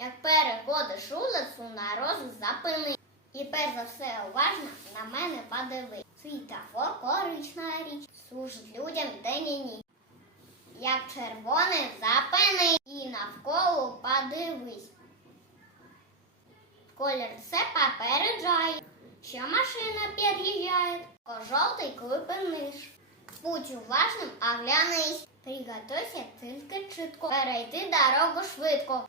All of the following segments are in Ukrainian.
Як переходиш вулицю, на розу запини. І перш за все уважно на мене подиви. Світофор корична річ, служить людям день і ніч. Як червоний запини і навколо подивись. Колір це попереджає, що машина під'їжджає, ко жовтий клипиниш. Будь уважним, оглянись. Приготуйся тільки чітко. Перейти дорогу швидко.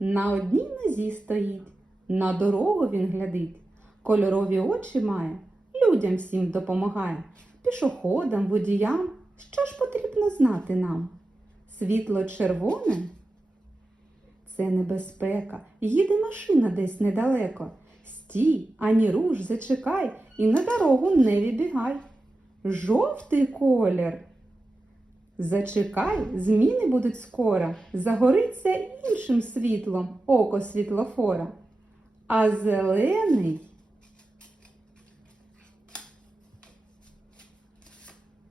На одній нозі стоїть, на дорогу він глядить, кольорові очі має, людям всім допомагає, пішоходам, водіям. Що ж потрібно знати нам? Світло червоне це небезпека, їде машина десь недалеко. Стій, ані руш, зачекай і на дорогу не вибігай. Жовтий колір Зачекай, зміни будуть скоро, загориться іншим світлом око світлофора. А зелений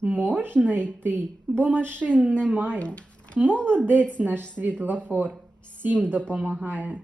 можна йти, бо машин немає. Молодець наш світлофор, всім допомагає.